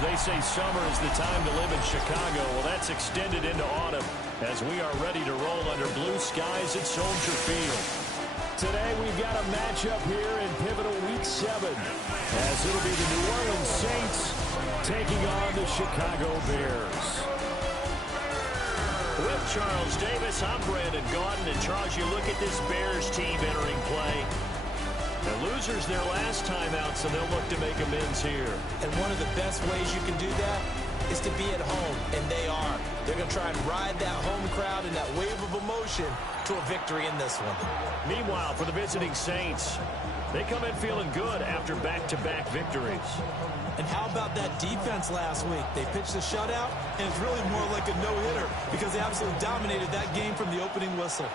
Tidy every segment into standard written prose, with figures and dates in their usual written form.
They say summer is the time to live in Chicago. Well, that's extended into autumn as we are ready to roll under blue skies at Soldier Field. Today we've got a matchup here in pivotal Week 7 as it'll be the New Orleans Saints taking on the Chicago Bears. With Charles Davis, I'm Brandon Gaudin. And Charles, you look at this Bears team entering play. The losers their last time out, so they'll look to make amends here. And one of the best ways you can do that is to be at home, and they are. They're going to try and ride that home crowd and that wave of emotion to a victory in this one. Meanwhile, for the visiting Saints, they come in feeling good after back-to-back victories. And how about that defense last week? They pitched a shutout, and it's really more like a no-hitter because they absolutely dominated that game from the opening whistle.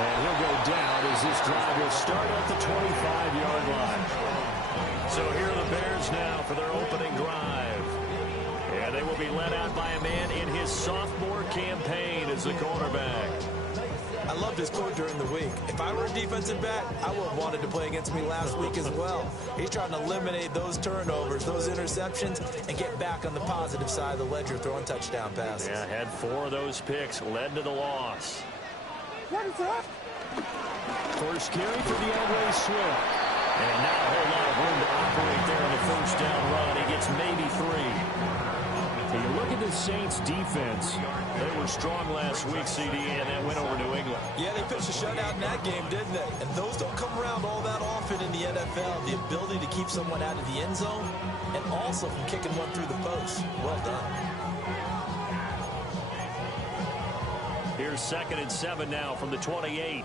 And he'll go down as this drive will start at the 25-yard line. So here are the Bears now for their opening drive. And they will be led out by a man in his sophomore campaign as the cornerback. I loved his quote during the week. If I were a defensive back, I would have wanted to play against me last week as well. He's trying to eliminate those turnovers, those interceptions, and get back on the positive side of the ledger throwing touchdown passes. Yeah, had 4 of those picks, led to the loss. First carry for DeAndre Swift. And not a whole lot of room to operate there in the first down run. He gets maybe 3. When you look at the Saints defense, they were strong last week, CD, and that went over New England. Yeah, they pitched a shutout in that game, didn't they? And those don't come around all that often in the NFL. The ability to keep someone out of the end zone and also from kicking one through the post. Well done. Here's 2nd and 7 now from the 28.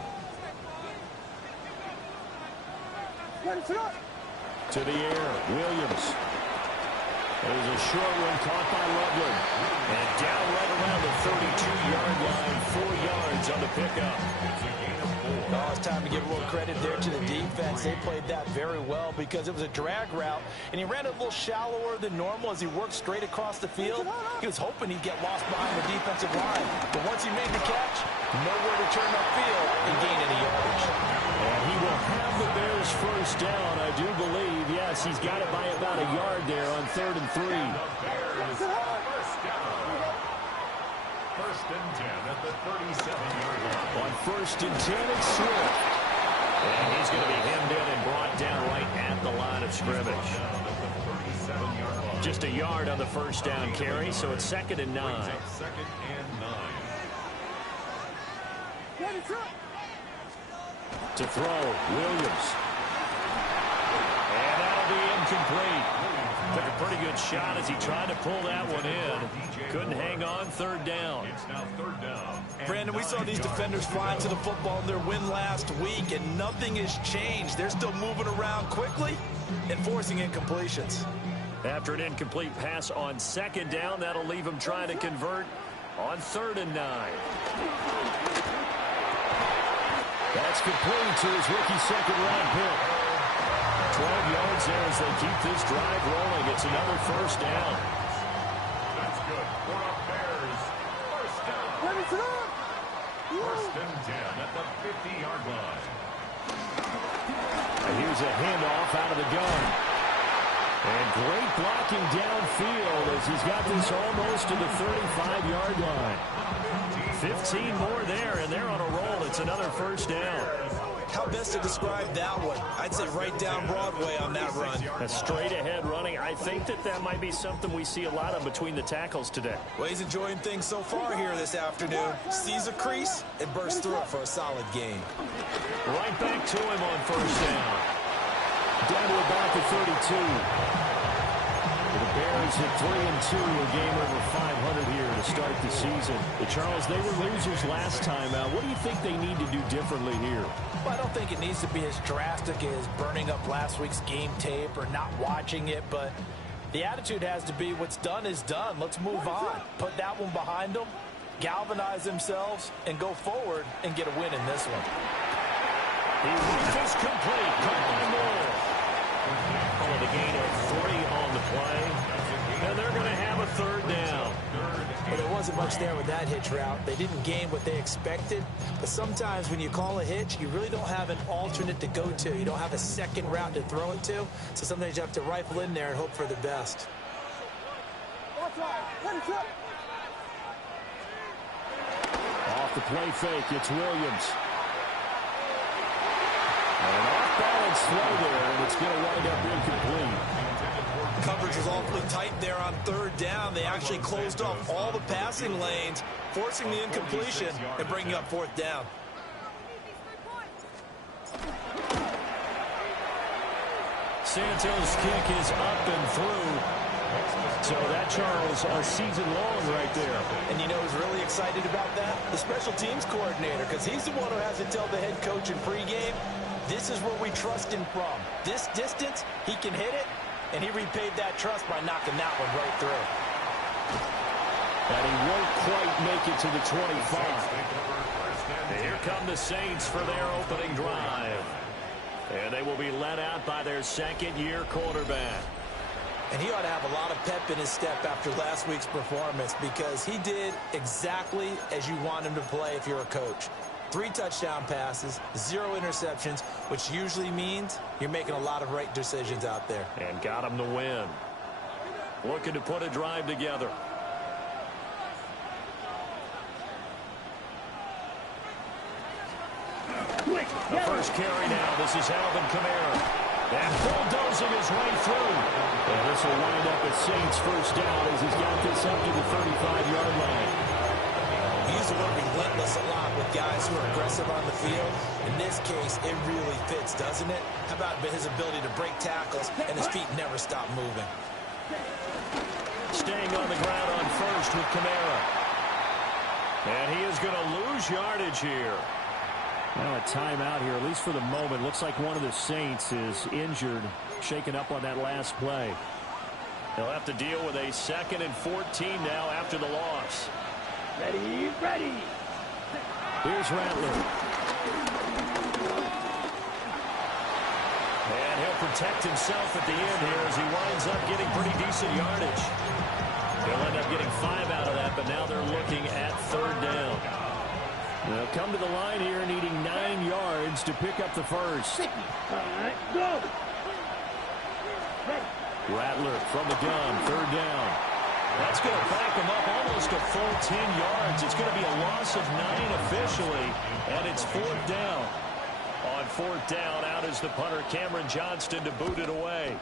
To the air, Williams. There's a short one caught by Loveland. And down right around the 32-yard line, 4 yards on the pickup. Oh, it's time to give a little credit there to the defense. They played that very well because it was a drag route, and he ran it a little shallower than normal as he worked straight across the field. He was hoping he'd get lost behind the defensive line, but once he made the catch, nowhere to turn upfield and gain any yardage. And he will have the Bears first down, I do believe. Yes, he's got it by about a yard there on 3rd and 3. First and 10 at the 37-yard line. On 1st and 10, it's Swift. And he's going to be hemmed in and brought down right at the line of scrimmage. Just a yard on the first down carry, so it's 2nd and 9. 2nd and 9. To throw, Williams. And that'll be incomplete. Took a pretty good shot as he tried to pull that one in. Couldn't hang on, 3rd down. It's now 3rd down. Brandon, we saw these defenders fly to the football in their win last week, and nothing has changed. They're still moving around quickly and forcing incompletions. After an incomplete pass on 2nd down, that'll leave him trying to convert on 3rd and 9. That's complete to his rookie 2nd-round pick. 12 yards there as they keep this drive rolling. It's another first down. That's good for the Bears. First down. 1st and 10 at the 50-yard line. And here's a handoff out of the gun. And great blocking downfield as he's got this almost to the 35-yard line. 15 more there, and they're on a roll. It's another first down. How best to describe that one? I'd say right down Broadway on that run. A straight-ahead running. I think that might be something we see a lot of between the tackles today. Well, he's enjoying things so far here this afternoon. Sees a crease and bursts through it for a solid gain. Right back to him on first down. Down to about the 32. The Bears at 3-2, a game over 500 here to start the season. Charles, they were losers last time out. What do you think they need to do differently here? Well, I don't think it needs to be as drastic as burning up last week's game tape or not watching it, but the attitude has to be what's done is done. Let's move on. Put that one behind them, galvanize themselves, and go forward and get a win in this one. He rifles complete. Caught by Moore. Oh, the gain of 3 on the play. And they're going to have a third down. Well, there wasn't much there with that hitch route. They didn't gain what they expected. But sometimes when you call a hitch, you really don't have an alternate to go to. You don't have a second route to throw it to. So sometimes you have to rifle in there and hope for the best. Off the play fake, it's Williams. An off-balance throw there, and it's going to wind up incomplete. Coverage was awfully tight there on third down. They actually closed off all the passing lanes, forcing the incompletion and bringing up fourth down. Santos' kick is up and through. So that, Charles, a season long right there. And you know who's really excited about that? The special teams coordinator, because he's the one who has to tell the head coach in pregame, this is where we trust him from. This distance, he can hit it, and he repaid that trust by knocking that one right through. And he won't quite make it to the 25. And here come the Saints for their opening drive. And they will be led out by their second-year quarterback. And he ought to have a lot of pep in his step after last week's performance because he did exactly as you want him to play if you're a coach. 3 touchdown passes, 0 interceptions, which usually means you're making a lot of right decisions out there. And got him the win. Looking to put a drive together. The first carry now. This is Alvin Kamara. And bulldozing his way through. And this will wind up at Saints first down as he's got this up to the 35-yard line. We use the word relentless a lot with guys who are aggressive on the field. In this case, it really fits, doesn't it? How about his ability to break tackles and his feet never stop moving? Staying on the ground on first with Kamara. And he is going to lose yardage here. Now a timeout here, at least for the moment. Looks like one of the Saints is injured, shaken up on that last play. They'll have to deal with a 2nd and 14 now after the loss. Ready, ready. Here's Rattler. And he'll protect himself at the end here as he winds up getting pretty decent yardage. They'll end up getting 5 out of that, but now they're looking at third down. They'll come to the line here needing 9 yards to pick up the first. All right, go. Rattler from the gun, third down. That's going to back him up almost a full 10 yards. It's going to be a loss of 9 officially, and it's fourth down. On fourth down, out is the punter, Cameron Johnston, to boot it away.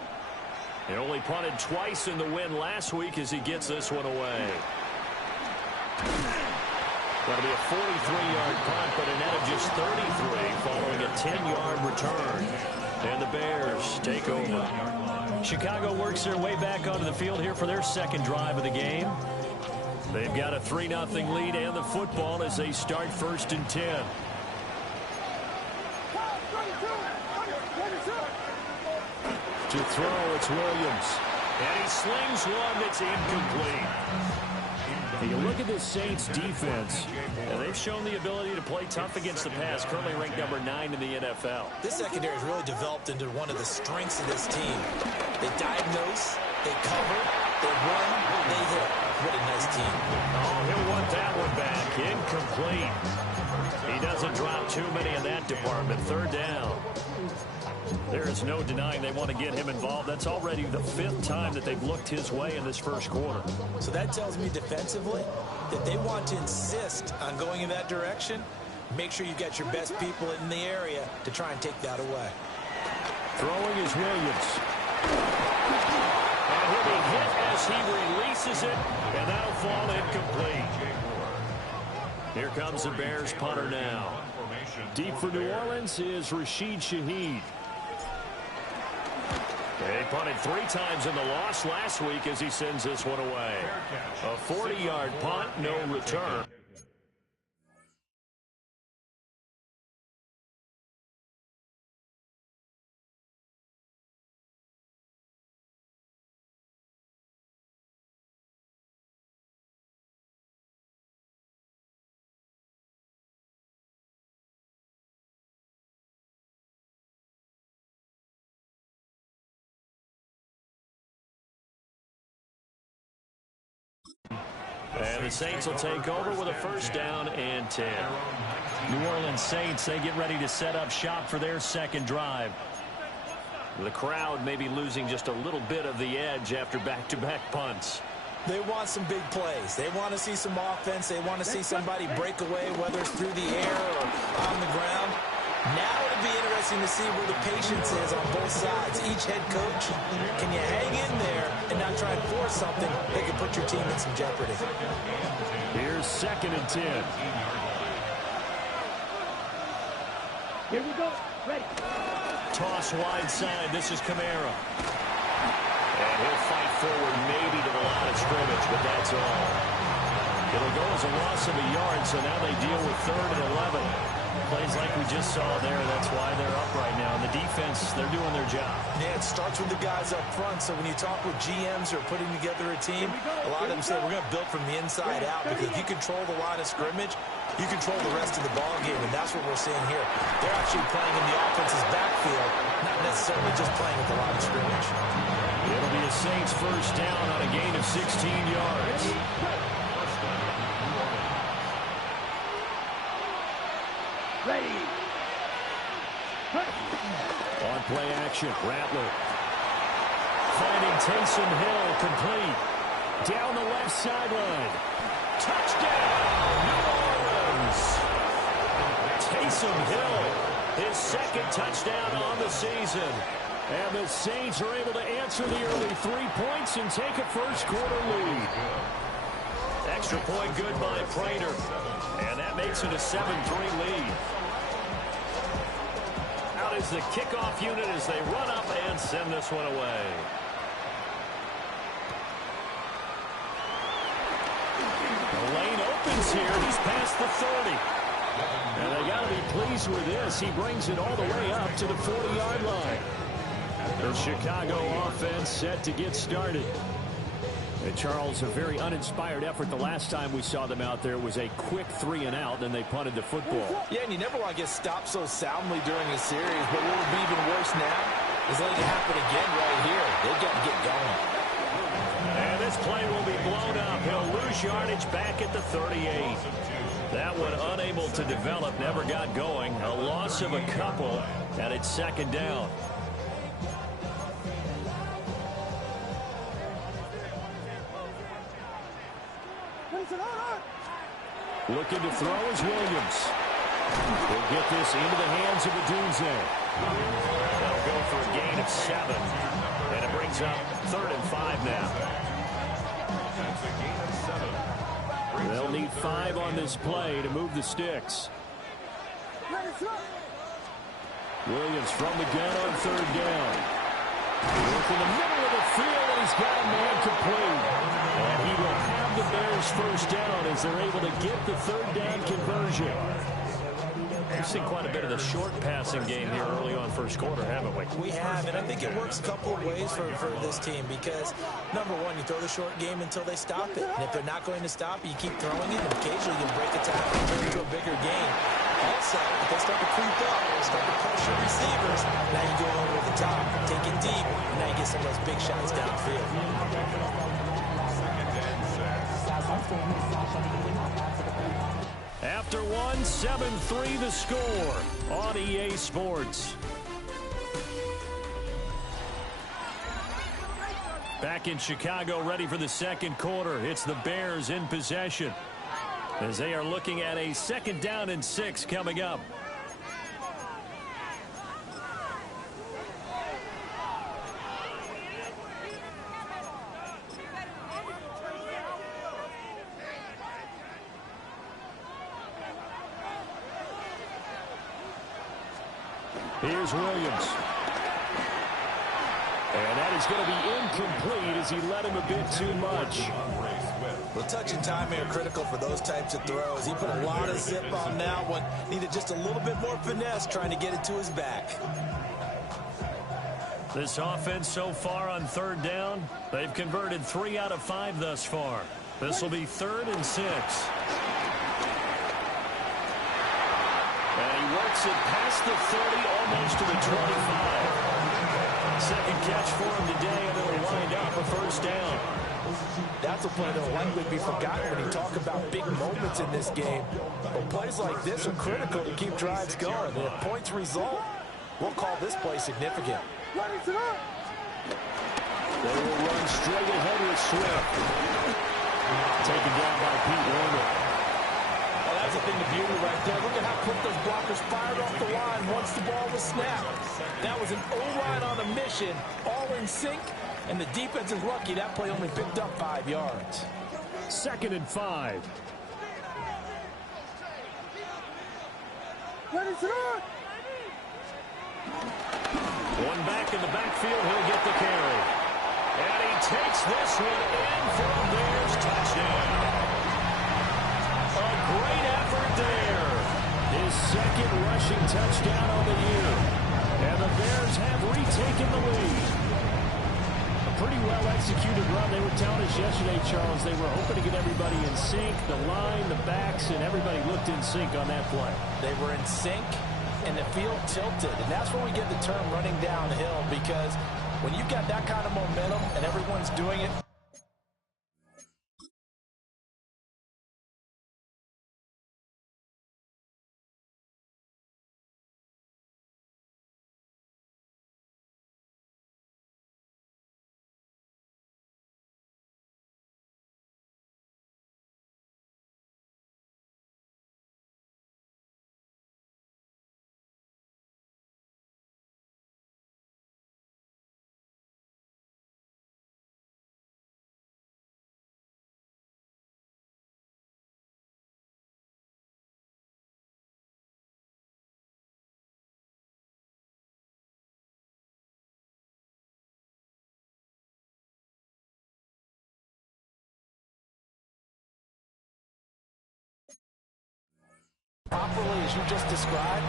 He only punted twice in the win last week as he gets this one away. That'll be a 43-yard punt, but a net of just 33 following a 10-yard return. And the Bears take over. Chicago works their way back onto the field here for their second drive of the game. They've got a 3-0 lead and the football as they start 1st and 10. To throw, it's Williams. And he slings one that's incomplete. You look at this Saints defense, and they've shown the ability to play tough against the pass, currently ranked number 9 in the NFL. This secondary has really developed into one of the strengths of this team. They diagnose, they cover, they run, they hit. What a nice team. Oh, he'll want that one back. Incomplete. He doesn't drop too many in that department. Third down. There is no denying they want to get him involved. That's already the 5th time that they've looked his way in this first quarter. So that tells me defensively that they want to insist on going in that direction. Make sure you've got your best people in the area to try and take that away. Throwing is Williams. And he'll be hit as he releases it, and that'll fall incomplete. Here comes the Bears punter now. Deep for New Orleans is Rashid Shaheed. They punted 3 times in the loss last week as he sends this one away. A 40-yard punt, no return. And the Saints will take over with a first down and 10. New Orleans Saints, they get ready to set up shop for their second drive. The crowd may be losing just a little bit of the edge after back-to-back punts. They want some big plays. They want to see some offense. They want to see somebody break away, whether it's through the air or on the ground. Now it'll be interesting to see where the patience is on both sides. Each head coach, can you hang in there and not try and force something that could put your team in some jeopardy? Here's 2nd and 10. Here we go. Ready. Toss wide side. This is Kamara. And he'll fight forward maybe to the line of scrimmage, but that's all. It'll go as a loss of a yard, so now they deal with 3rd and 11. Plays like we just saw there. That's why they're up right now. And the defense, they're doing their job. Yeah, it starts with the guys up front. So when you talk with GMs who are putting together a team, a lot of them say we're going to build from the inside out, because if you control the line of scrimmage, you control the rest of the ball game, and that's what we're seeing here. They're actually playing in the offense's backfield, not necessarily just playing at the line of scrimmage. It'll be a Saints first down on a gain of 16 yards. Ready. On play action, Rattler. Finding Taysom Hill complete. Down the left sideline. Touchdown, New Orleans. Taysom Hill, his 2nd touchdown on the season. And the Saints are able to answer the early 3 points and take a first-quarter lead. Extra point good by Prater. And that makes it a 7-3 lead. Out is the kickoff unit as they run up and send this one away. The lane opens here. He's past the 30. And they got to be pleased with this. He brings it all the way up to the 40-yard line. The Chicago offense set to get started. And Charles, a very uninspired effort. The last time we saw them out there was a quick 3 and out, then they punted the football. Yeah, and you never want to get stopped so soundly during a series, but what would be even worse now is letting it happen again right here. They've got to get going. And this play will be blown up. He'll lose yardage back at the 38. That one unable to develop, never got going. A loss of a couple, and it's 2nd down. Looking to throw is Williams. He'll get this into the hands of Adunze. They'll go for a gain of 7. And it brings up 3rd and 5 now. They'll need 5 on this play to move the sticks. Williams from the gun on 3rd down. Work in the middle of the field, and he's got a man complete. And he will have the Bears first down as they're able to get the 3rd down conversion. We've seen quite a bit of the short passing game here early on first quarter, haven't we? We have, and I think it works a couple of ways for this team because, number one, you throw the short game until they stop it. And if they're not going to stop it, you keep throwing it, and occasionally you break a tackle and turn it into a bigger game. Also, if they start to creep up, start to pressure receivers, now you go over the top, take it deep, and now you get some of those big shots downfield. After one, 7-3 the score on EA Sports. Back in Chicago, ready for the second quarter. It's the Bears in possession. as they are looking at a 2nd down and 6 coming up. Here's Williams. And that is going to be incomplete as he led him a bit too much. Well, touch and timing are critical for those types of throws. He put a lot of zip on that one. Needed just a little bit more finesse trying to get it to his back. This offense so far on 3rd down, they've converted 3 out of 5 thus far. This will be 3rd and 6. And he works it past the 30, almost to the 25. 2nd catch for him today, and it'll wind up a 1st down. That's a play that will likely be forgotten when you talk about big moments in this game. But plays like this are critical to keep drives going. And if points result, we'll call this play significant. They will run straight ahead with Swift. Taken down by Pete Werner. Oh, that's a thing of beauty right there. Look at how quick those blockers fired off the line once the ball was snapped. That was an O-line on a mission, all in sync, and the defense is lucky that play only picked up 5 yards. 2nd and 5. One back in the backfield, he'll get the carry. And he takes this one in for a Bears touchdown. A great effort there. His 2nd rushing touchdown on the year. And the Bears have retaken the lead. A pretty well-executed run. They were telling us yesterday, Charles, they were hoping to get everybody in sync, the line, the backs, and everybody looked in sync on that play. They were in sync, and the field tilted. And that's where we get the term running downhill, because when you've got that kind of momentum and everyone's doing it, properly, as you just described,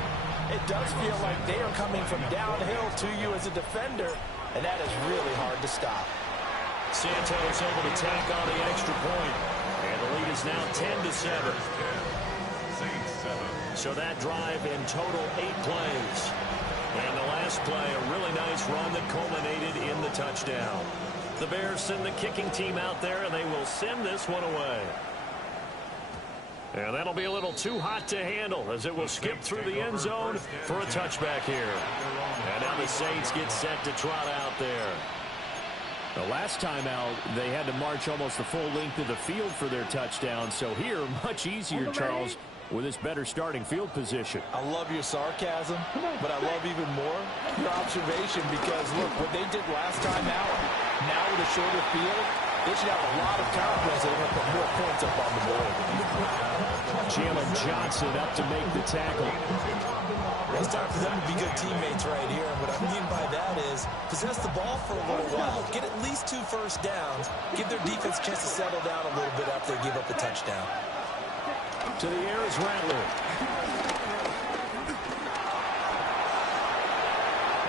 it does feel like they are coming from downhill to you as a defender, and that is really hard to stop. Santos able to tack on the extra point, and the lead is now 10-7. So that drive in total 8 plays. And the last play, a really nice run that culminated in the touchdown. The Bears send the kicking team out there, and they will send this one away. And that'll be a little too hot to handle as it will skip through the end zone for a touchback here. And now the Saints get set to trot out there. The last time out, they had to march almost the full length of the field for their touchdown. So here, much easier, Charles, with this better starting field position. I love your sarcasm, but I love even more your observation, because, look, what they did last time out, now with a shorter field, they should have a lot of confidence they're going to put more points up on the board. Jalen Johnson up to make the tackle. It's time for them to be good teammates right here. And what I mean by that is possess the ball for a little while, get at least 2 first downs, give their defense a chance to settle down a little bit after they give up a touchdown. To the air is Rattler.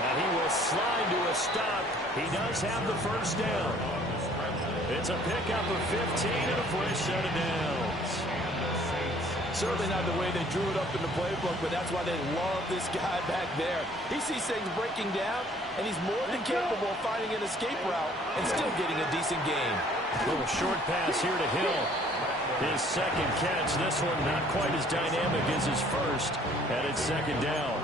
And he will slide to a stop. He does have the first down. It's a pickup of 15 and a fresh set of downs. Certainly not the way they drew it up in the playbook, but that's why they love this guy back there. He sees things breaking down, and he's more than capable of finding an escape route and still getting a decent gain. Little short pass here to Hill. His 2nd catch. This one not quite as dynamic as his first, and it's 2nd down.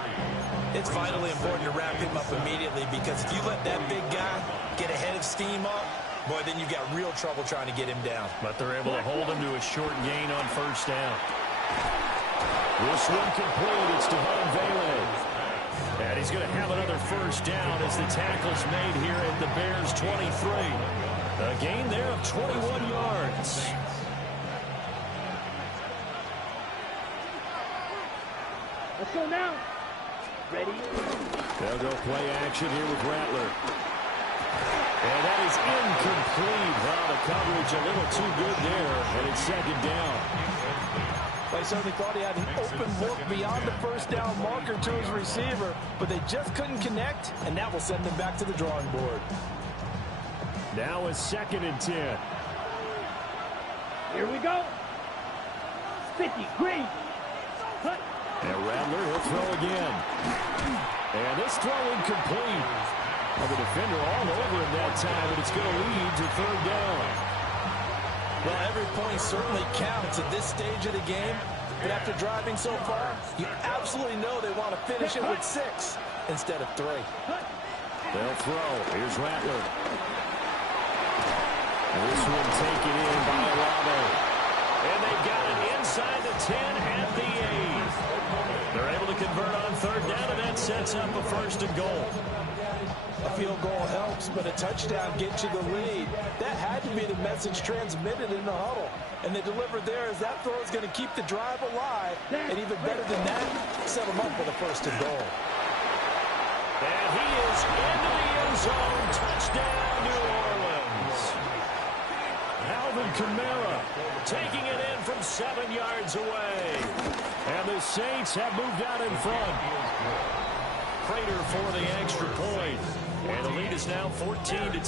It's vitally important to wrap him up immediately, because if you let that big guy get a head of steam up, Boy, then you've got real trouble trying to get him down. But they're able to hold him to a short gain on first down. This one complete. It's Devon Vele. And he's going to have another first down as the tackle's made here at the Bears 23. A gain there of 21 yards. Let's go now. Ready? They'll go play action here with Rattler. And that is incomplete. Wow, the coverage a little too good there, and it's second down. I certainly thought he had an open look beyond the first down marker to his receiver, but they just couldn't connect, and that will send them back to the drawing board. Now a 2nd and 10. Here we go. 50, green. Cut. And Rattler, he'll throw again. And this throw incomplete. Well, the defender all over him that time, and it's going to lead to 3rd down. Well, every point certainly counts at this stage of the game, but after driving so far, you absolutely know they want to finish it with 6 instead of 3. They'll throw. Here's Rattler. This one taken in by Olave. And they've got it inside the 10 at the 8. They're able to convert on 3rd down, and that sets up a 1st and goal. A field goal helps, but a touchdown gets you the lead. That had to be the message transmitted in the huddle. And they delivered there as that throw is going to keep the drive alive. And even better than that, set them up for the 1st and goal. And he is into the end zone. Touchdown, New Orleans. Alvin Kamara taking it in from 7 yards away. And the Saints have moved out in front. Prater for the extra point. And the lead is now 14-10.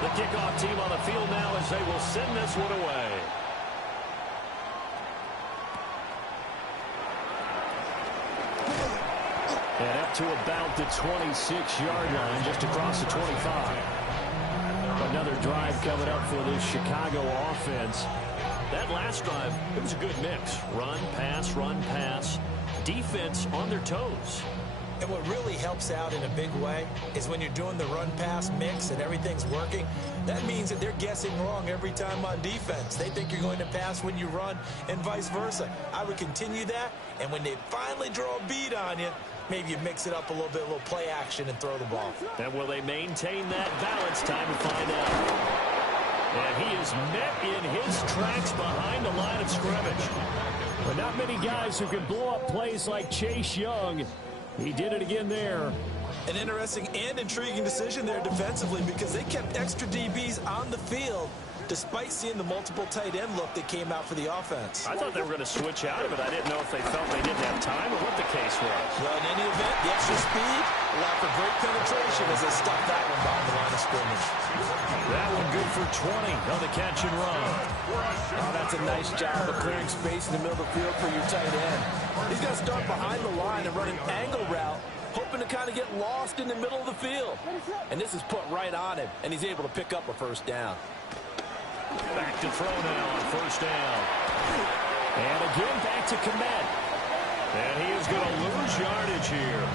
The kickoff team on the field now as they will send this one away. And up to about the 26-yard line, just across the 25. Another drive coming up for this Chicago offense. That last drive, it was a good mix. Run, pass, defense on their toes. And what really helps out in a big way is when you're doing the run-pass mix and everything's working, that means that they're guessing wrong every time on defense. They think you're going to pass when you run and vice versa. I would continue that, and when they finally draw a bead on you, maybe you mix it up a little bit, a little play action and throw the ball. And will they maintain that balance? Time to find out. And he is met in his tracks behind the line of scrimmage. But not many guys who can blow up plays like Chase Young. He did it again there. An interesting and intriguing decision there defensively because they kept extra DBs on the field despite seeing the multiple tight end look that came out for the offense. I thought they were going to switch out of it. I didn't know if they felt they didn't have time or what the case was. Well, in any event, the extra speed allowed for great penetration as they stuffed that one behind the line of scrimmage. That one good for 20 on the catch and run. Oh, that's a nice job of clearing space in the middle of the field for your tight end. He's going to start behind the line and run an angle route, hoping to kind of get lost in the middle of the field. And this is put right on him, and he's able to pick up a 1st down. Back to throw now on 1st down. And again back to Komet. And he is going to lose yardage here.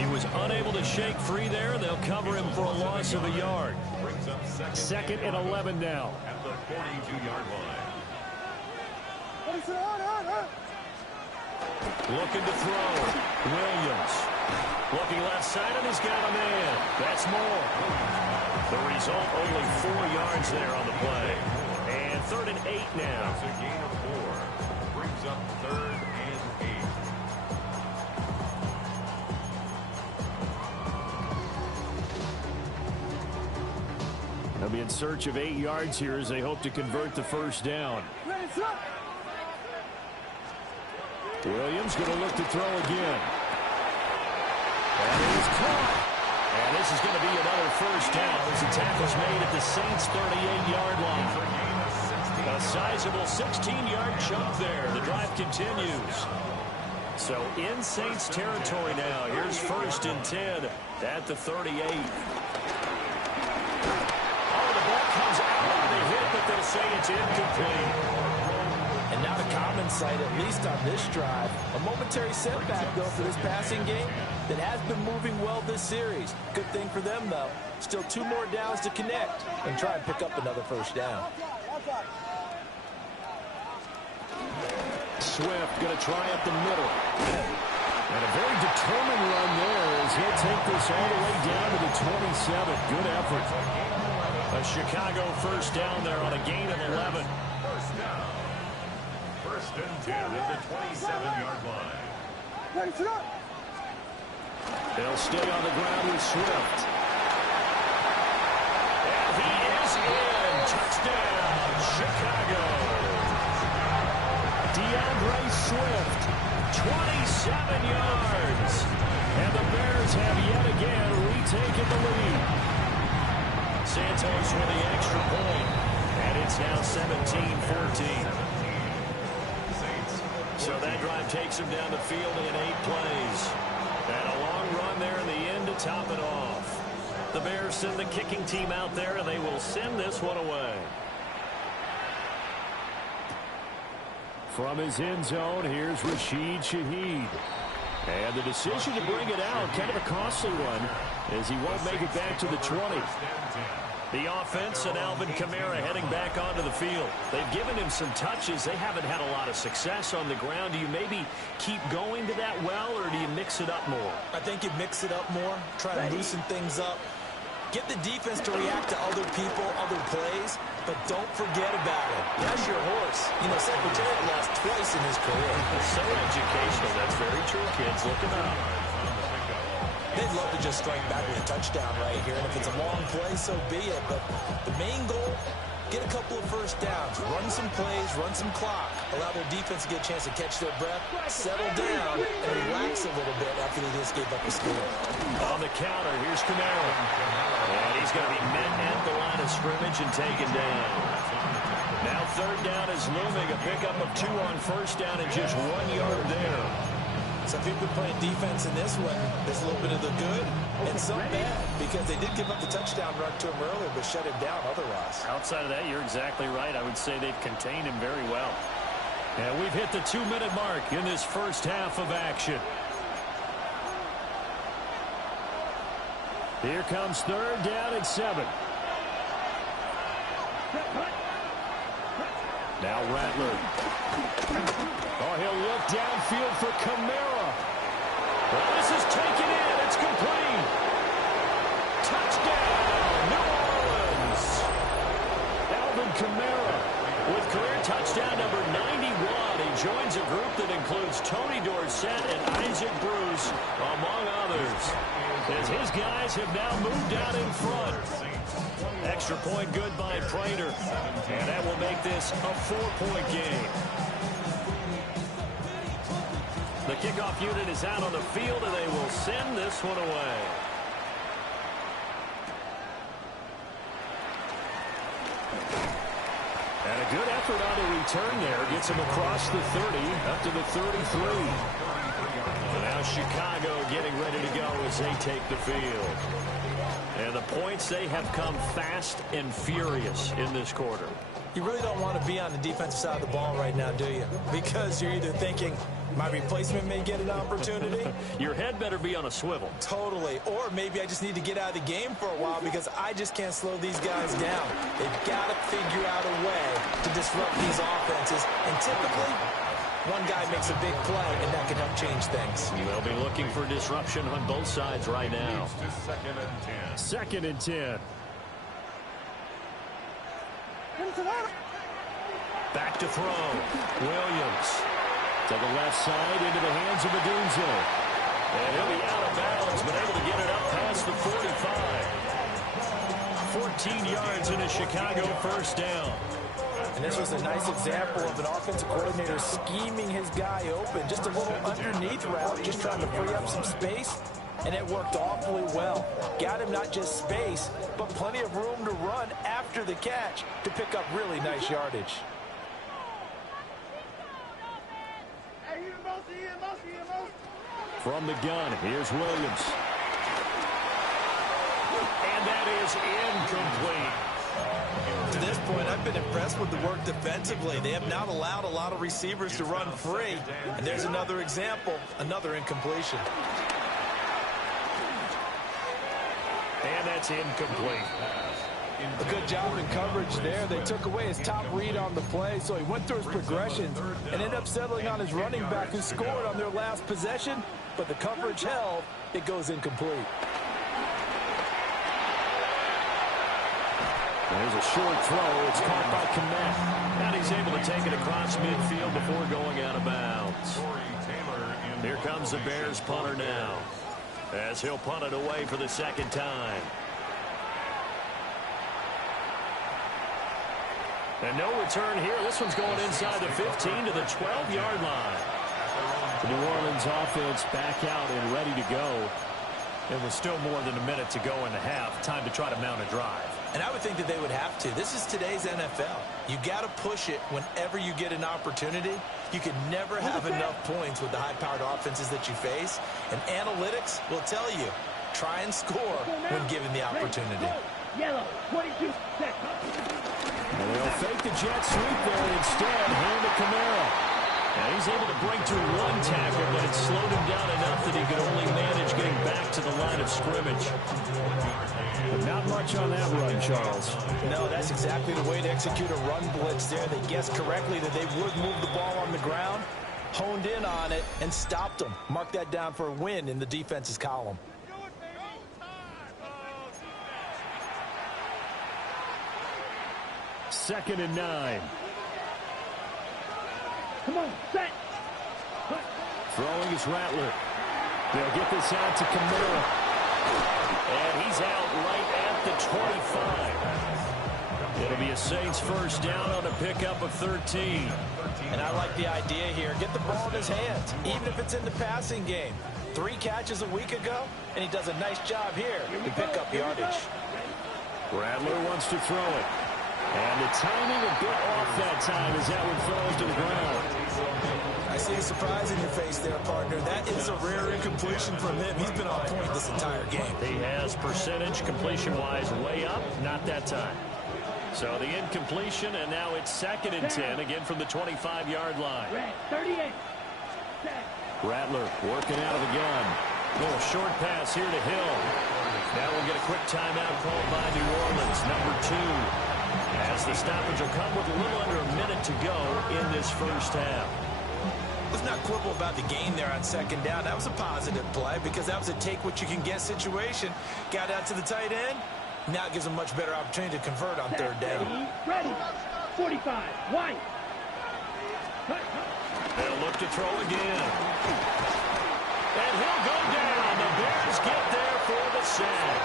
He was unable to shake free there. They'll cover him for a loss of a yard. 2nd and 11 now. At the 42-yard line. Looking to throw. Williams. Looking left side, and he's got a man. That's more. The result, only 4 yards there on the play. And 3rd and 8 now. That's a gain of 4. Brings up 3rd and 8. They'll be in search of 8 yards here as they hope to convert the 1st down. Williams going to look to throw again. And it is caught. And this is going to be another 1st down as the tackle's made at the Saints' 38-yard line. A sizable 16-yard chunk there. The drive continues. So in Saints territory now. Here's 1st and 10 at the 38. Oh, the ball comes out on the hit, but they'll say it's incomplete. And not a common sight, at least on this drive. A momentary setback, though, for this passing game that has been moving well this series. Good thing for them, though. Still 2 more downs to connect and try and pick up another first down. Swift going to try up the middle. And a very determined run there as he'll take this all the way down to the 27. Good effort. A Chicago first down there on a gain of 11. First down. First and 10 at the 27-yard line. They'll stay on the ground with Swift. And he is in. Touchdown, Chicago. DeAndre Swift, 27 yards. And the Bears have yet again retaken the lead. Santos with the extra point. And it's now 17-14. So that drive takes him down the field in 8 plays. And a long run there in the end to top it off. The Bears send the kicking team out there, and they will send this one away. From his end zone, here's Rashid Shaheed. And the decision to bring it out, kind of a costly one, as he won't make it back to the 20. The offense and Alvin Kamara heading back onto the field. They've given him some touches. They haven't had a lot of success on the ground. Do you maybe keep going to that well, or do you mix it up more? I think you mix it up more, try to loosen things up. Get the defense to react to other people, other plays, but don't forget about it. That's your horse. You know, Secretariat lost twice in his career. So educational. That's very true, kids. Look him out. They'd love to just strike back with a touchdown right here, and if it's a long play, so be it. But the main goal, get a couple of first downs, run some plays, run some clock, allow their defense to get a chance to catch their breath, settle down, and relax a little bit after they just gave up a score. On the counter, here's Kamara. And he's going to be met at the line of scrimmage and taken down. Now third down is looming, a pickup of 2 on first down and just 1 yard there. Some people playing defense in this one. There's a little bit of the good and some bad because they did give up the touchdown run to him earlier but shut him down otherwise. Outside of that, you're exactly right. I would say they've contained him very well. And we've hit the 2-minute mark in this first half of action. Here comes third down and 7. Now Rattler. Oh, he'll look downfield for Kamara. Well, this is taken in. It's complete. Touchdown, New Orleans. Alvin Kamara with career touchdown number 91. He joins a group that includes Tony Dorsett and Isaac Bruce, among others, as his guys have now moved out in front. Extra point good by Prater, and that will make this a 4-point game. The kickoff unit is out on the field, and they will send this one away. And a good effort on the return there. Gets him across the 30, up to the 33. And now Chicago getting ready to go as they take the field. And the points, they have come fast and furious in this quarter. You really don't want to be on the defensive side of the ball right now, do you? Because you're either thinking, my replacement may get an opportunity. Your head better be on a swivel. Totally. Or maybe I just need to get out of the game for a while because I just can't slow these guys down. They've got to figure out a way to disrupt these offenses. And typically, one guy makes a big play, and that can help change things. They'll be looking for disruption on both sides right now. Second and 10. Back to throw. Williams to the left side into the hands of Adunzo. And he'll be out of bounds, but able to get it up past the 45. 14 yards in a Chicago first down. And this was a nice example of an offensive coordinator scheming his guy open. Just a little underneath route, just trying to free up some space. And it worked awfully well. Got him not just space, but plenty of room to run after the catch to pick up really nice yardage. From the gun, here's Williams. And that is incomplete. To this point, I've been impressed with the work defensively. They have not allowed a lot of receivers to run free. And there's another example, another incompletion. And that's incomplete. A good job in coverage there. They took away his top read on the play, so he went through his progressions and ended up settling on his running back who scored on their last possession, but the coverage held. It goes incomplete. There's a short throw. It's caught by Kmet. And he's able to take it across midfield before going out of bounds. Here comes the Bears punter now, as he'll punt it away for the second time. And no return here. This one's going inside the 15 to the 12-yard line. The New Orleans offense back out and ready to go. It was still more than a minute to go in the half. Time to try to mount a drive. And I would think that they would have to. This is today's NFL. You got to push it whenever you get an opportunity. You can never have enough points with the high-powered offenses that you face. And analytics will tell you, try and score when given the opportunity. Yellow, 22 seconds. And they'll fake the jet sweep there instead. Hand to Kamara. And he's able to break through one tackle, but it slowed him down enough that he could only manage getting back to the line of scrimmage. But not much on that run, Charles. No, that's exactly the way to execute a run blitz there. They guessed correctly that they would move the ball on the ground, honed in on it, and stopped them. Mark that down for a win in the defense's column. Second and 9. Come on, set. Throwing is Rattler. They'll get this out to Kamara. And he's out right at the 25. It'll be a Saints first down on a pickup of 13. And I like the idea here. Get the ball in his hands, even if it's in the passing game. 3 catches a week ago, and he does a nice job here to pick up yardage. Rattler wants to throw it. And the timing a bit off that time as that one falls to the ground. I see a surprise in your face there, partner. That is a rare incompletion from him. He's been on point this entire game. He has percentage completion-wise way up, not that time. So the incompletion, and now it's second and 10, again from the 25-yard line. 38. Rattler working out of the gun. Little short pass here to Hill. Now we'll get a quick timeout called by New Orleans, number 2. As the stoppage will come with a little under a minute to go in this first half. Let's not quibble about the gain there on second down. That was a positive play because that was a take-what-you-can-get situation. Got out to the tight end. Now it gives them much better opportunity to convert on third down. Ready. 45. White. They'll look to throw again. And he'll go down. The Bears get there for the sack.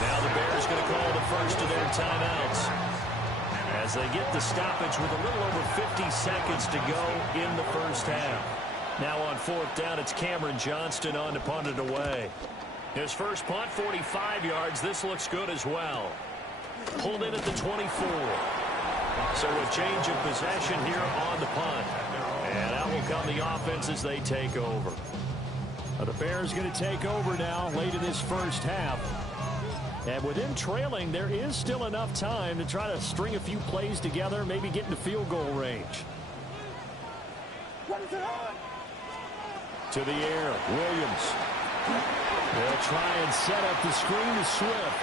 Now the Bears going to call the first of their timeouts as they get the stoppage with a little over 50 seconds to go in the first half. Now on fourth down, it's Cameron Johnston on to punt it away. His first punt, 45 yards. This looks good as well. Pulled in at the 24. So a change of possession here on the punt. And out will come the offense as they take over. The Bears going to take over now late in this first half. And with them trailing, there is still enough time to try to string a few plays together, maybe get into field goal range. To the air, Williams. They'll try and set up the screen to Swift.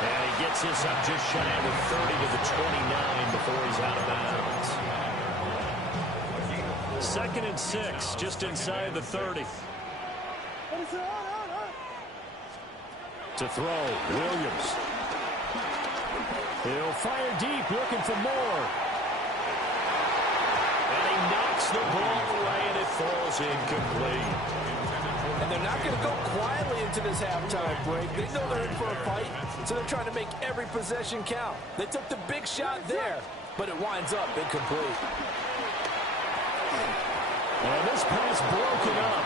And he gets this up just shy of the 30 to the 29 before he's out of bounds. Second and 6, just inside the 30. To throw, Williams. He'll fire deep, looking for more. And he knocks the ball away, and it falls incomplete. And they're not going to go quietly into this halftime break. They know they're in for a fight, so they're trying to make every possession count. They took the big shot there, but it winds up incomplete. And this pass broken up.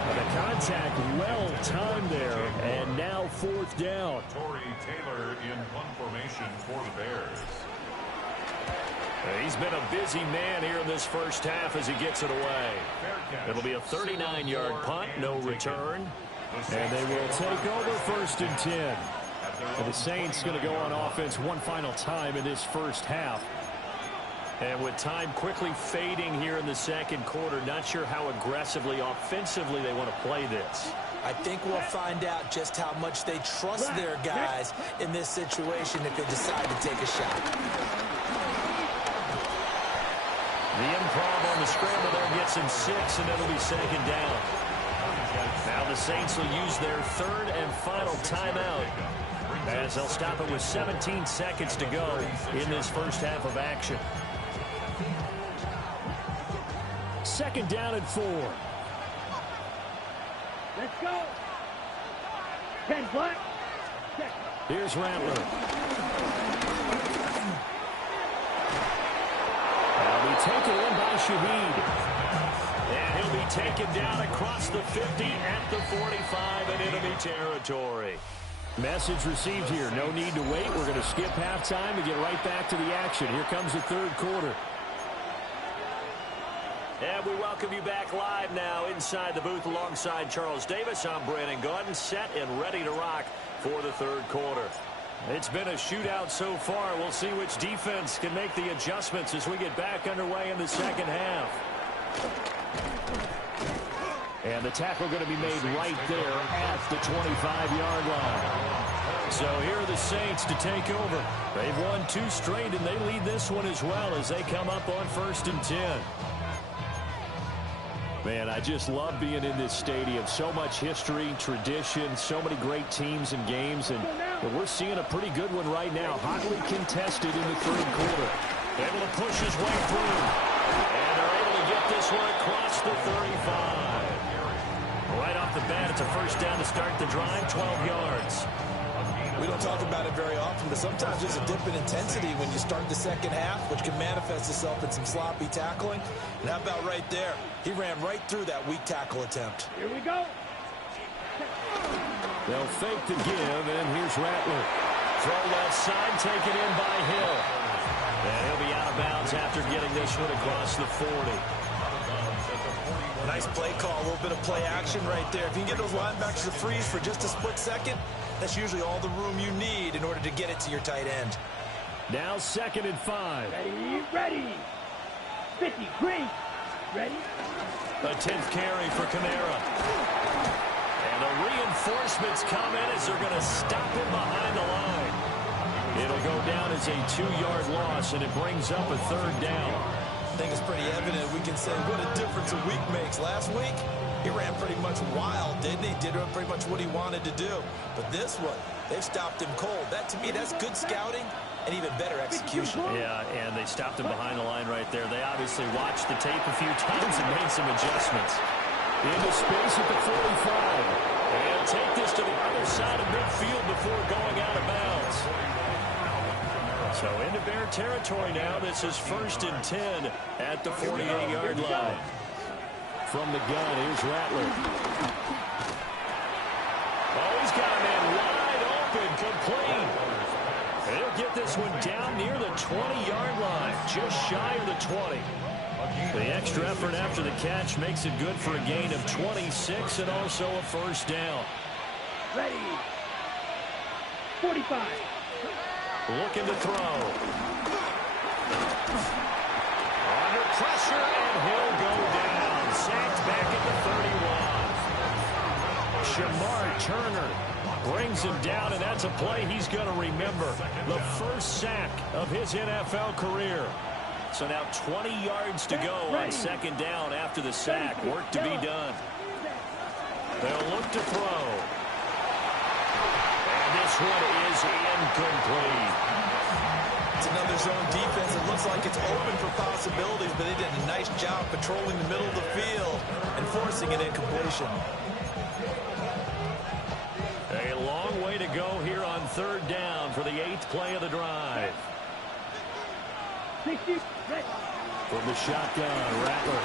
And the contact well-timed there, and now fourth down. Torrey Taylor in punt formation for the Bears. He's been a busy man here in this first half as he gets it away. It'll be a 39-yard punt, no return. And they will take over first and 10. And the Saints going to go on offense one final time in this first half. And with time quickly fading here in the second quarter, not sure how aggressively, offensively they want to play this. I think we'll find out just how much they trust their guys in this situation if they decide to take a shot. The improv on the scramble there gets him 6, and it'll be second down. Now the Saints will use their third and final timeout as they'll stop it with 17 seconds to go in this first half of action. Second down and 4. Let's go. 10 black. Here's Rattler. Now be taken in by Shaheed. And he'll be taken down across the 50 at the 45 in enemy territory. Message received here. No need to wait. We're going to skip halftime and get right back to the action. Here comes the third quarter. And we welcome you back live now inside the booth alongside Charles Davis. I'm Brandon Gaudin, set and ready to rock for the third quarter. It's been a shootout so far. We'll see which defense can make the adjustments as we get back underway in the second half. And the tackle going to be made right there at the 25-yard line. So here are the Saints to take over. They've won 2 straight, and they lead this one as well as they come up on 1st and 10. Man, I just love being in this stadium. So much history, tradition, so many great teams and games, and we're seeing a pretty good one right now. Hotly contested in the third quarter. Able to push his way through. And they're able to get this one across the 35. Right off the bat, it's a first down to start the drive, 12 yards. We don't talk about it very often, but sometimes there's a dip in intensity when you start the second half, which can manifest itself in some sloppy tackling. And how about right there? He ran right through that weak tackle attempt. Here we go. They'll fake the give, and here's Rattler. Throw left side, taken in by Hill. And he'll be out of bounds after getting this one across the 40. Nice play call, a little bit of play action right there. If you can get those linebackers to freeze for just a split second, that's usually all the room you need in order to get it to your tight end. Now 2nd and 5. Ready, ready. 50, green. Ready. A 10th carry for Kamara. And the reinforcements come in as they're going to stop him behind the line. It'll go down as a 2-yard loss, and it brings up a 3rd down. I think it's pretty evident. We can say what a difference a week makes. Last week, he ran pretty much wild, didn't he? Did pretty much what he wanted to do. But this one, they've stopped him cold. That, to me, that's good scouting and even better execution. Yeah, and they stopped him behind the line right there. They obviously watched the tape a few times and made some adjustments. Into space at the 45. And take this to the other side of midfield before going out of bounds. So into Bear territory now. This is 1st and 10 at the 48-yard line. From the gun, here's Rattler. Oh, he's got a man wide open, complete. And he'll get this one down near the 20-yard line, just shy of the 20. The extra effort after the catch makes it good for a gain of 26 and also a first down. Ready. 45. Looking to throw. Under pressure, and he'll go down. Sacked back at the 31. Shamar Turner brings him down, and that's a play he's going to remember. The first sack of his NFL career. So now 20 yards to go on 2nd down after the sack. Work to be done. They'll look to throw. And this one is incomplete. It's another zone defense. It looks like it's open for possibilities, but they did a nice job patrolling the middle of the field and forcing an incompletion. A long way to go here on 3rd down for the 8th play of the drive. 60. From the shotgun, Rattler.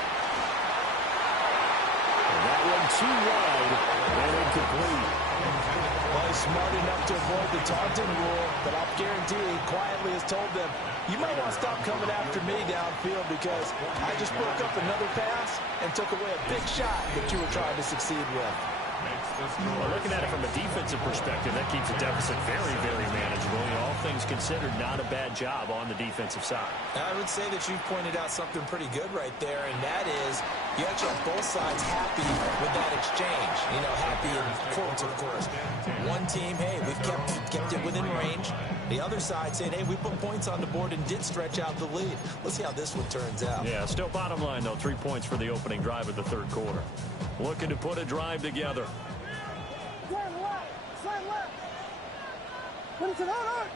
And that one too wide and incomplete. Well, he's smart enough to avoid the taunting rule, but I'll guarantee he quietly has told them, you might want to stop coming after me downfield because I just broke up another pass and took away a big shot that you were trying to succeed with. Well, looking at it from a defensive perspective, that keeps the deficit very, very manageable. You know, all things considered, not a bad job on the defensive side. I would say that you pointed out something pretty good right there, and that is you actually have both sides happy with that exchange. You know, happy in quotes, of course. One team, hey, we've kept it within range. The other side saying, hey, we put points on the board and did stretch out the lead. Let's see how this one turns out. Yeah, still bottom line, though, 3 points for the opening drive of the third quarter. Looking to put a drive together. Slam left. Put it to that.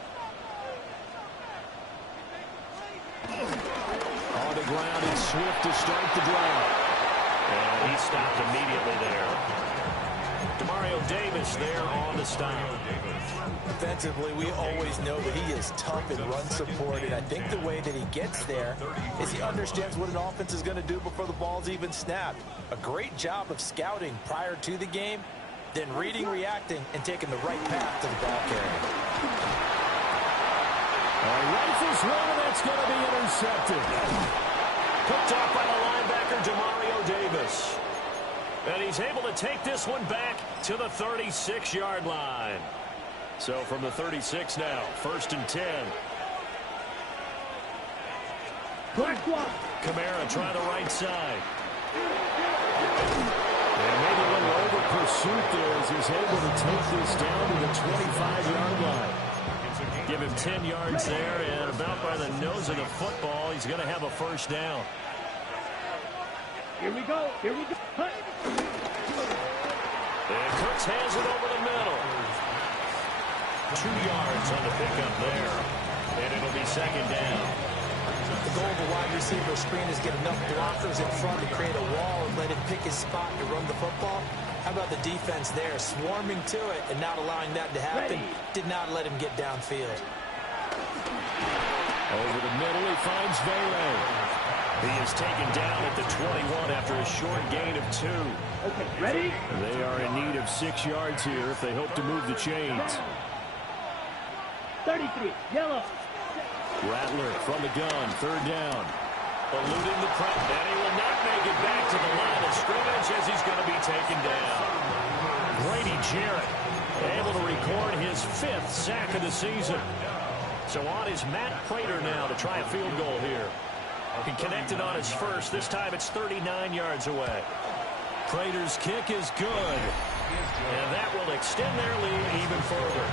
On the ground, it's Swift to start the drive. And he stopped immediately there. Demario Davis there on the stop. Defensively, we always know that he is tough in run support, and I think the way that he gets there is he understands what an offense is going to do before the ball's even snapped. A great job of scouting prior to the game, then reading, reacting, and taking the right path to the ball carrier. Rifles one, and that's going to be intercepted. Picked off by the linebacker, Demario Davis. And he's able to take this one back to the 36-yard line. So from the 36 now, 1st and 10. Kamara trying the right side. And maybe a little over pursuit there as he's able to take this down to the 25-yard line. Give him 10 yards there, and about by the nose of the football, he's going to have a first down. Here we go. And Cooks has it over the middle. 2 yards on the pickup there. And it'll be 2nd down. The goal of a wide receiver screen is get enough blockers in front to create a wall and let him pick his spot to run the football. How about the defense there, swarming to it and not allowing that to happen? Did not let him get downfield. Over the middle, he finds Vele. He is taken down at the 21 after a short gain of 2. Okay, ready? They are in need of 6 yards here if they hope to move the chains. 33, yellow. Rattler from the gun, 3rd down. Eluding the press, and he will not make it back to the line of scrimmage as he's going to be taken down. Grady Jarrett able to record his 5th sack of the season. So on is Matt Prater now to try a field goal here. He connected on his first. This time it's 39 yards away. Prater's kick is good. And that will extend their lead even further.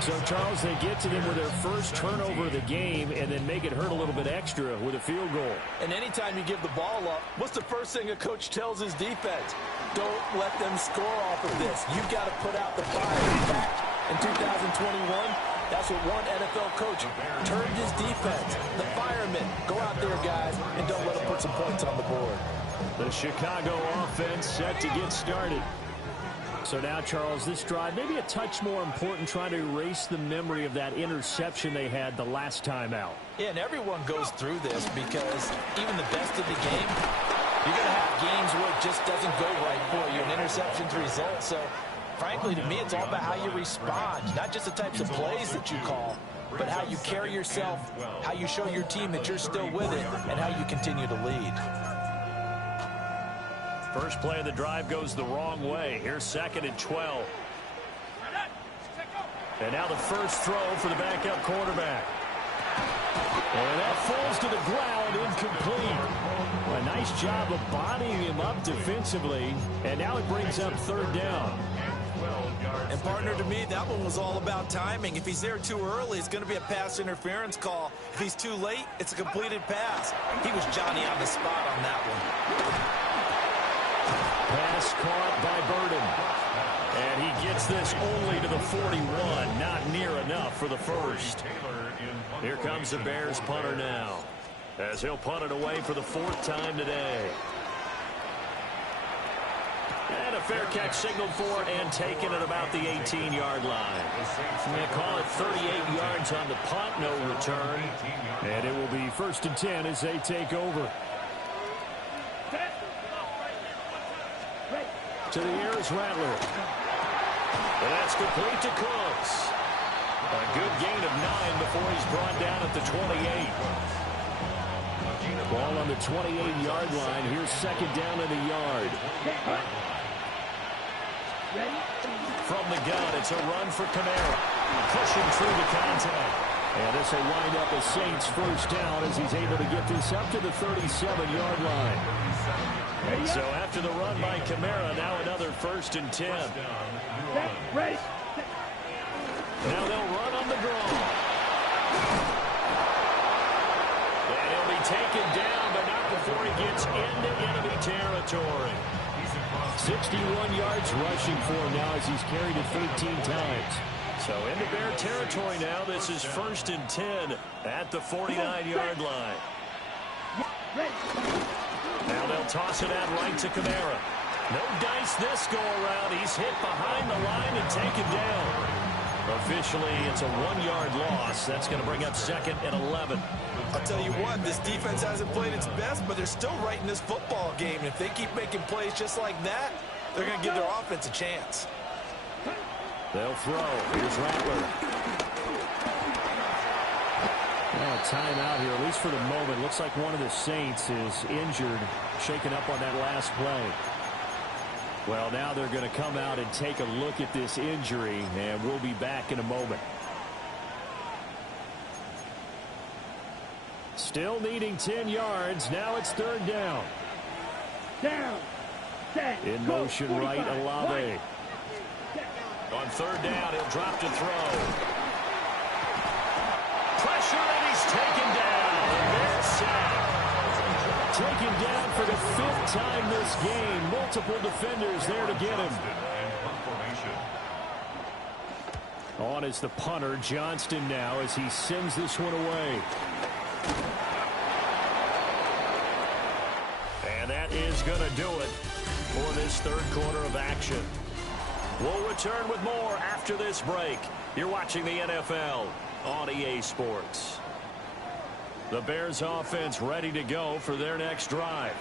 So, Charles, they get to them with their first turnover of the game and then make it hurt a little bit extra with a field goal. And anytime you give the ball up, what's the first thing a coach tells his defense? Don't let them score off of this. You've got to put out the fire. In fact, in 2021, that's what one NFL coach turned his defense. The firemen. Go out there, guys, and don't let them put some points on the board. The Chicago offense set to get started. So now, Charles, this drive maybe a touch more important, trying to erase the memory of that interception they had the last time out. Yeah, and everyone goes through this because even the best of the game, you're going to have games where it just doesn't go right for you. An interception's result. So, frankly, to me, it's all about how you respond, not just the types of plays that you call, but how you carry yourself, how you show your team that you're still with it, and how you continue to lead. First play of the drive goes the wrong way. Here's 2nd and 12. And now the first throw for the backup quarterback. And that falls to the ground, incomplete. A nice job of bodying him up defensively. And now it brings up 3rd down. And, partner, to me, that one was all about timing. If he's there too early, it's going to be a pass interference call. If he's too late, it's a completed pass. He was Johnny on the spot on that one. Pass caught by Burden. And he gets this only to the 41. Not near enough for the first. Here comes the Bears punter now, as he'll punt it away for the 4th time today. And a fair catch signaled for and taken at about the 18-yard line. I'm going to call it 38 yards on the punt, no return. And it will be 1st and 10 as they take over. To the air is Rattler. And that's complete to Cooks. A good gain of 9 before he's brought down at the 28. Ball on the 28-yard line. Here's 2nd down in the yard. From the gun, it's a run for Kamara. Pushing through the contact. And this will wind up a Saints first down as he's able to get this up to the 37-yard line. And so after the run by Kamara, now another 1st and 10. Now they'll run on the draw. And he'll be taken down, but not before he gets into enemy territory. 61 yards rushing for him now as he's carried it 13 times. So into Bear territory now. This is 1st and 10 at the 49-yard line. Now they'll toss it out right to Kamara. No dice this go-around. He's hit behind the line and taken down. Officially, it's a 1-yard loss. That's going to bring up 2nd and 11. I'll tell you what, this defense hasn't played its best, but they're still right in this football game. And if they keep making plays just like that, they're going to give their offense a chance. They'll throw. Here's Rattler. Timeout here, at least for the moment. Looks like one of the Saints is injured, shaken up on that last play. Well, now they're going to come out and take a look at this injury, and we'll be back in a moment. Still needing 10 yards. Now it's 3rd down. In motion right, Olave. On 3rd down, he'll drop to throw. Pressure, and he's taken down. And there's sack. Taken down for the 5th time this game. Multiple defenders there to get him. On is the punter, Johnston, now as he sends this one away. And that is going to do it for this 3rd quarter of action. We'll return with more after this break. You're watching the NFL on EA Sports. The Bears offense ready to go for their next drive.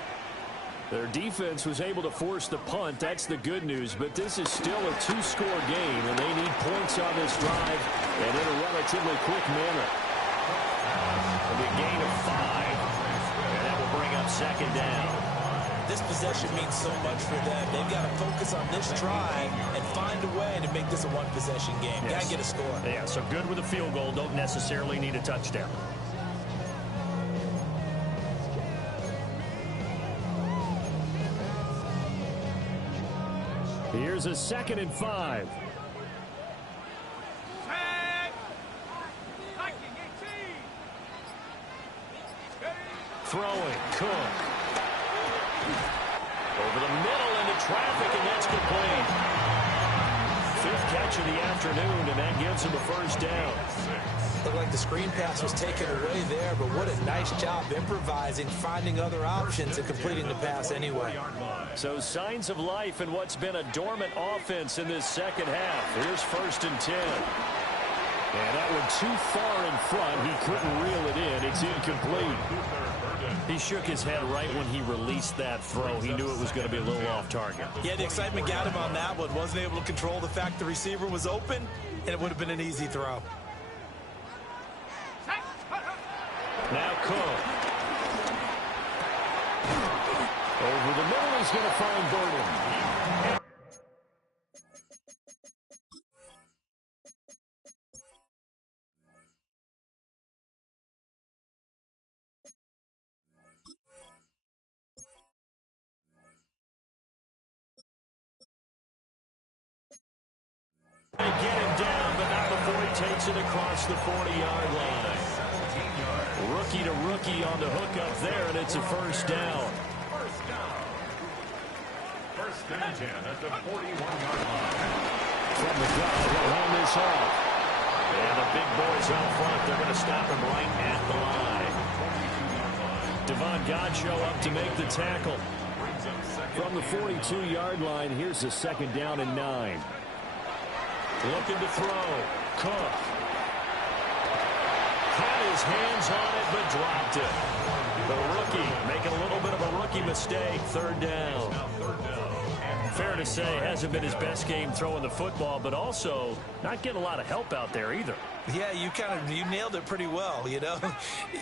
Their defense was able to force the punt. That's the good news, but this is still a 2-score game, and they need points on this drive and in a relatively quick manner. It'll be a gain of 5, and that will bring up 2nd down. This possession means so much for them. They've got to focus on this drive and find a way to make this a one-possession game. Yes. Got to get a score. Yeah, so good with a field goal. Don't necessarily need a touchdown. Here's a 2nd and 5. Throwing, Cook. Over the middle into traffic, and that's complete. 5th catch of the afternoon, and that gives him a 1st down. Looked like the screen pass was taken away there, but what a nice job improvising, finding other options, and completing the pass anyway. So signs of life in what's been a dormant offense in this 2nd half. Here's 1st and 10. And that one too far in front. He couldn't reel it in. It's incomplete. He shook his head right when he released that throw. He knew it was going to be a little off target. Yeah, the excitement got him on that one. Wasn't able to control the fact the receiver was open, and it would have been an easy throw. Now Cook. Over the middle, he's going to find Burden. They get him down, but not before he takes it across the 40-yard line. Rookie to rookie on the hook up there, and it's a 1st down. 1st and 10 at the 41-yard line. From the gun, he'll hand this off. And the big boys up front, they're going to stop him right at the line. Devon Godchaux up to make the tackle. From the 42-yard line, here's the 2nd down and 9. Looking to throw. Cook. Had his hands on it, but dropped it. The rookie making a little bit of a rookie mistake. 3rd down. Fair to say, hasn't been his best game throwing the football, but also not getting a lot of help out there either. Yeah, you nailed it pretty well, you know.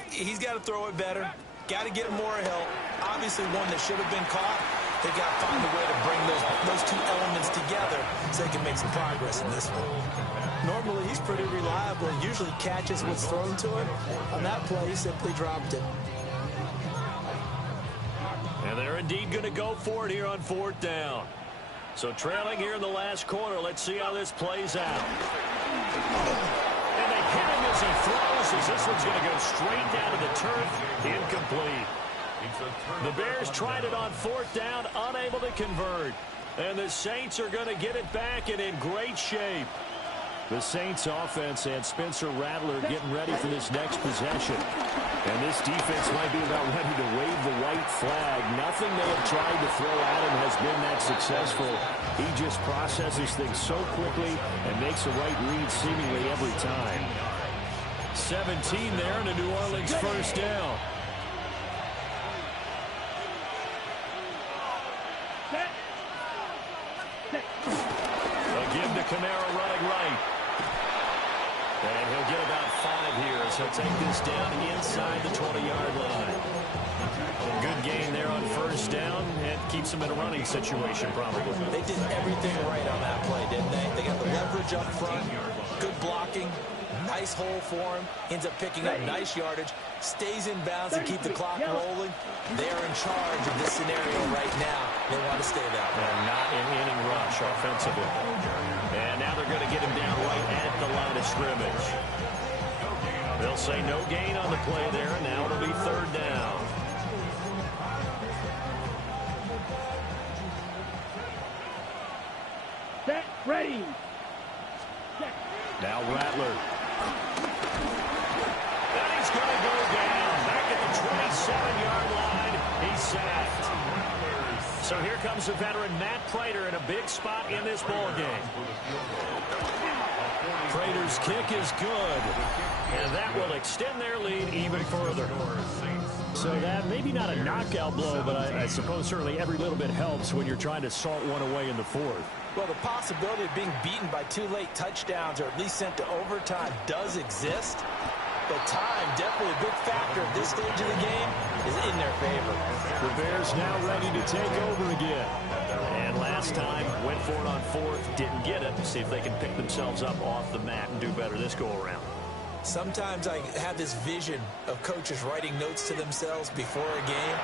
He's got to throw it better. Got to get more help. Obviously one that should have been caught. They've got to find a way to bring those two elements together so they can make some progress in this one. Normally, he's pretty reliable. He usually catches what's thrown to him. On that play, he simply dropped it. And they're indeed going to go for it here on 4th down. So trailing here in the last quarter. Let's see how this plays out. And they hit him as he throws, as this one's going to go straight down to the turf. Incomplete. The Bears tried it on 4th down, unable to convert. And the Saints are going to get it back and in great shape. The Saints offense and Spencer Rattler getting ready for this next possession. And this defense might be about ready to wave the white flag. Nothing they have tried to throw at him has been that successful. He just processes things so quickly and makes a right read seemingly every time. 17 there and a New Orleans 1st down. A give to Kamara running right. And he'll get about 5 here as he'll take this down inside the 20-yard line. A good gain there on 1st down and keeps him in a running situation probably. They did everything right on that play, didn't they? They got the leverage up front, good blocking, nice hole for him, ends up picking up nice yardage, stays in bounds and keep the clock rolling. They're in charge of this scenario right now. They want to stay that way. And not an inning rush offensively. And now they're going to get him down right at the line of scrimmage. They'll say no gain on the play there, and now it'll be 3rd down. Set, ready. Now Rattler. And he's going to go down. Back at the 27-yard line. He's sacked. So here comes the veteran Matt Prater in a big spot in this ball game. Prater's kick is good. And that will extend their lead even further. So that maybe not a knockout blow, but I suppose certainly every little bit helps when you're trying to salt one away in the 4th. Well, the possibility of being beaten by 2 late touchdowns or at least sent to overtime does exist. But time, definitely a big factor at this stage of the game, is in their favor. The Bears now ready to take over again. And last time, went for it on 4th, didn't get it. See if they can pick themselves up off the mat and do better this go-around. Sometimes I have this vision of coaches writing notes to themselves before a game.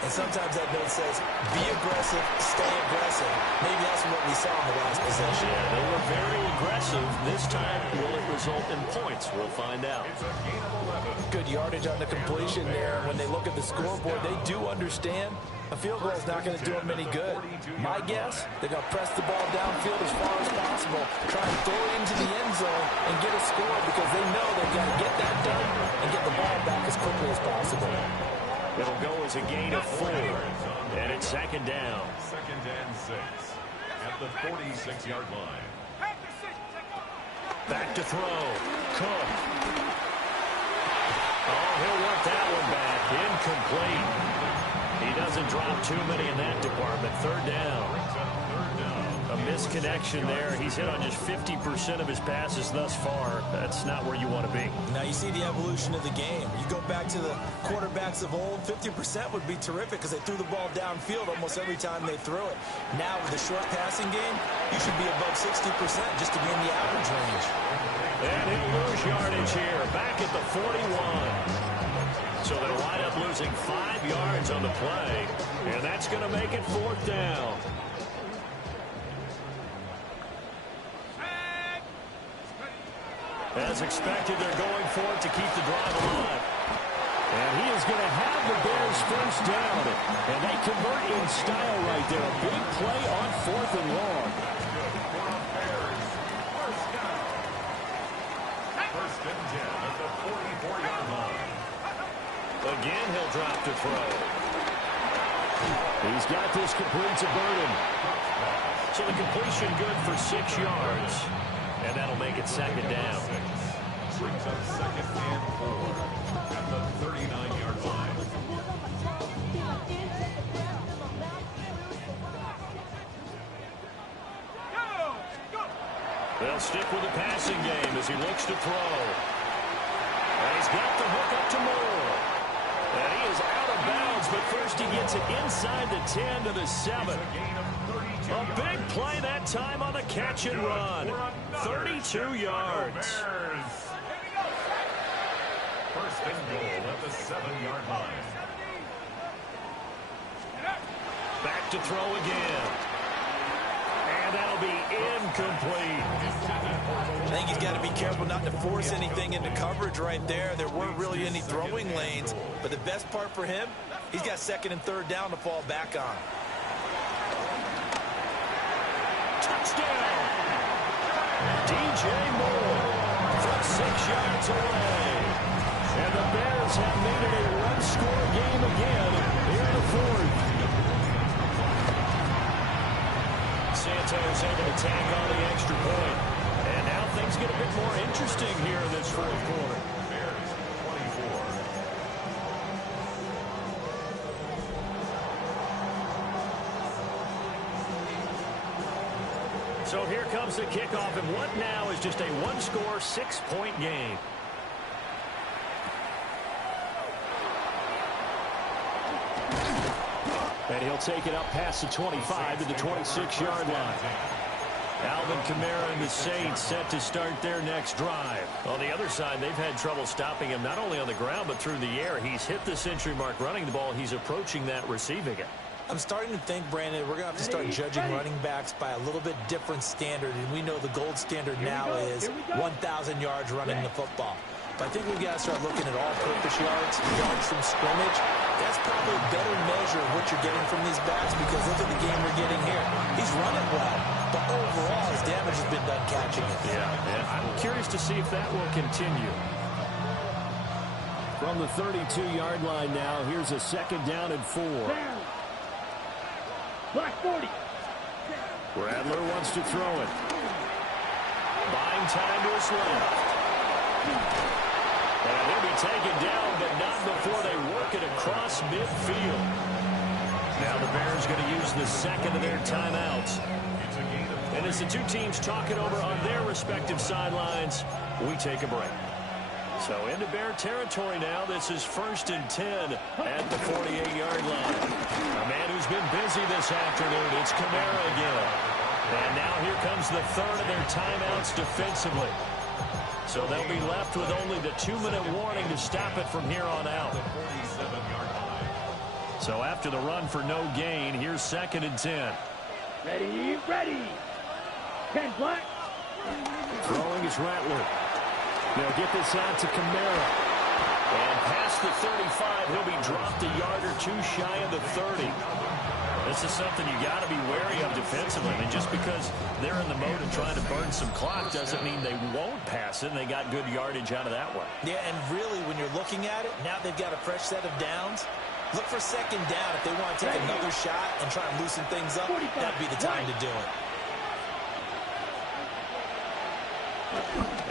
And sometimes that note says, be aggressive, stay aggressive. Maybe that's what we saw in the last possession. Yeah, they were very aggressive. This time, will it result in points? We'll find out. Good yardage on the completion there. When they look at the scoreboard, they do understand a field goal is not going to do them any good. My guess, they're going to press the ball downfield as far as possible, try and throw it into the end zone and get a score because they know they've got to get that done and get the ball back as quickly as possible. It'll go as a gain of 4, and it's 2nd down. 2nd and 6 at the 46-yard line. Back to throw. Cook. Oh, he'll work that one back. Incomplete. He doesn't drop too many in that department. 3rd down. A misconnection there. He's hit on just 50% of his passes thus far. That's not where you want to be. Now you see the evolution of the game. You go back to the quarterbacks of old, 50% would be terrific because they threw the ball downfield almost every time they threw it. Now with the short passing game, you should be above 60% just to be in the average range. And he'll lose yardage here. Back at the 41. So they'll wind up losing 5 yards on the play. And that's going to make it 4th down. As expected, they're going for it to keep the drive alive. And he is going to have the Bears 1st down. And they convert in style right there. A big play on 4th and long. First and 10 at the 44-yard line. Again, he'll drop to throw. He's got this complete to Burden. So the completion good for 6 yards. And that'll make it 2nd down. Brings up 2nd and 4 at the 39-yard line. They'll stick with the passing game as he looks to throw. And he's got the hook up to Moore. And he is out of bounds, but first he gets it inside the 10 to the 7. A big play that time on the catch and run. 32 yards. First and goal at the 7-yard line. Back to throw again. And that'll be incomplete. I think he's got to be careful not to force anything into coverage right there. There weren't really any throwing lanes. But the best part for him, he's got 2nd and 3rd down to fall back on. Touchdown! DJ Moore from 6 yards away. And the Bears have made it a one-score game again here in the 4th. Santos able to tag on the extra point. And now things get a bit more interesting here in this 4th quarter. Bears 24. So here comes the kickoff, and what now is just a one-score, 6-point game. And he'll take it up past the 25 to the 26-yard line. Alvin Kamara and the Saints set to start their next drive. On the other side, they've had trouble stopping him not only on the ground but through the air. He's hit the century mark running the ball. He's approaching that receiving it. I'm starting to think, Brandon, we're going to have to start judging running backs by a little bit different standard. And we know the gold standard now is 1,000 yards running the football. But I think we've got to start looking at all-purpose yards, yards from scrimmage. That's probably a better measure of what you're getting from these backs because look at the game we're getting here. He's running well, but overall his damage has been done catching it. Yeah, I'm curious to see if that will continue. From the 32-yard line now, here's a 2nd down and 4. Black 40. Bradler wants to throw it. Buying time to his left. And he'll be taken down, but not before they work it across midfield. Now the Bears going to use the 2nd of their timeouts. And as the two teams talk it over on their respective sidelines, we take a break. So into Bear territory now. This is 1st and 10 at the 48-yard line. A man who's been busy this afternoon. It's Kamara again. And now here comes the 3rd of their timeouts defensively. So they'll be left with only the 2-minute warning to stop it from here on out. So after the run for no gain, here's 2nd and 10. Ready, ready. 10 black. Throwing is Rattler. They'll get this out to Kamara. And past the 35, he'll be dropped a yard or two shy of the 30. This is something you got to be wary of defensively. I mean, just because they're in the mode of trying to burn some clock doesn't mean they won't pass it, and they got good yardage out of that one. Yeah, and really, when you're looking at it, now they've got a fresh set of downs. Look for 2nd down. If they want to take another shot and try and loosen things up, that'd be the time to do it.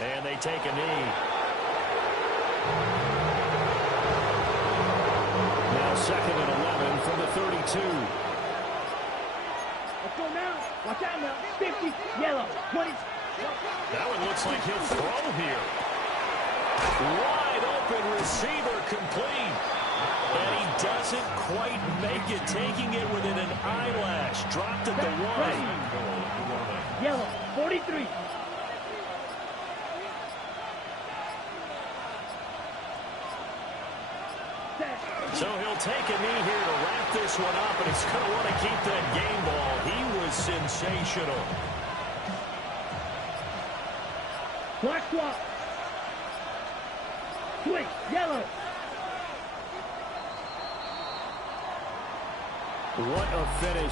And they take a knee. Now 2nd and 11 from the 32. Let's go now. Watch out now. 50, yellow, 20. That one looks like he'll throw here. Wide open receiver complete. And he doesn't quite make it, taking it within an eyelash. Dropped at the 1. Yellow, 43. So he'll take a knee here to wrap this one up, and he's going to want to keep that game ball. He was sensational. Black swap. Switch, yellow. What a finish.